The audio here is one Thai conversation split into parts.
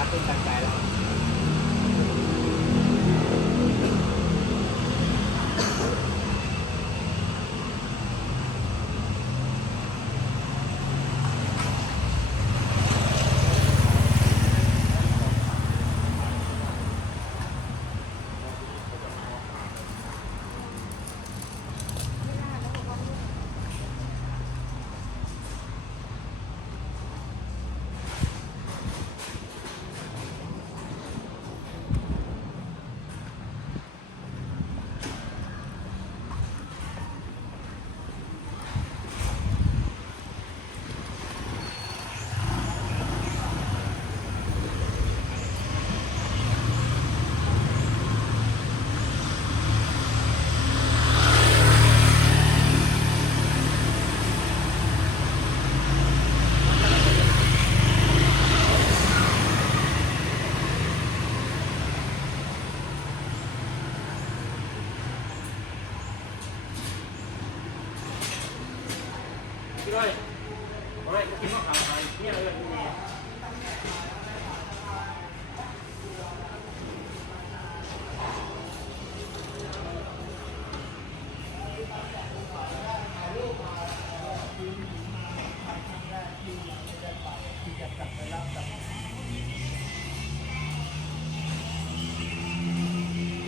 他被单开了。 พี่ร้อยไม่กินมะขามไปเนี่ยเลย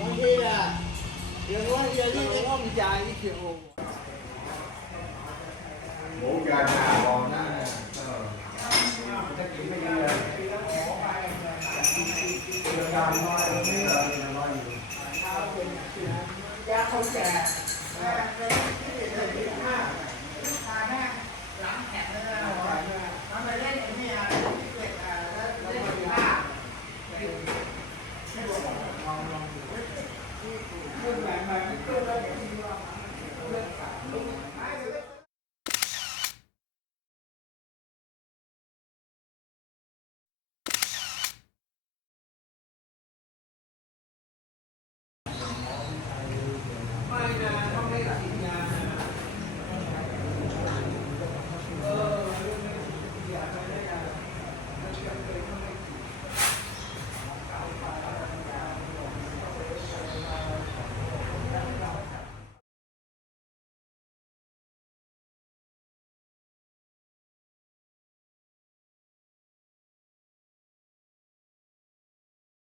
บางทีอะเดี๋ยวว่าเดี๋ยวนี่จะต้องจ่ายนี่คือโอ้ หมูยาหน้าบอกหน้าเออจะกินไม่ดีเลยเดือดร้อนน้อยนี่เราเดือดร้อยอยู่ยาเขาแก่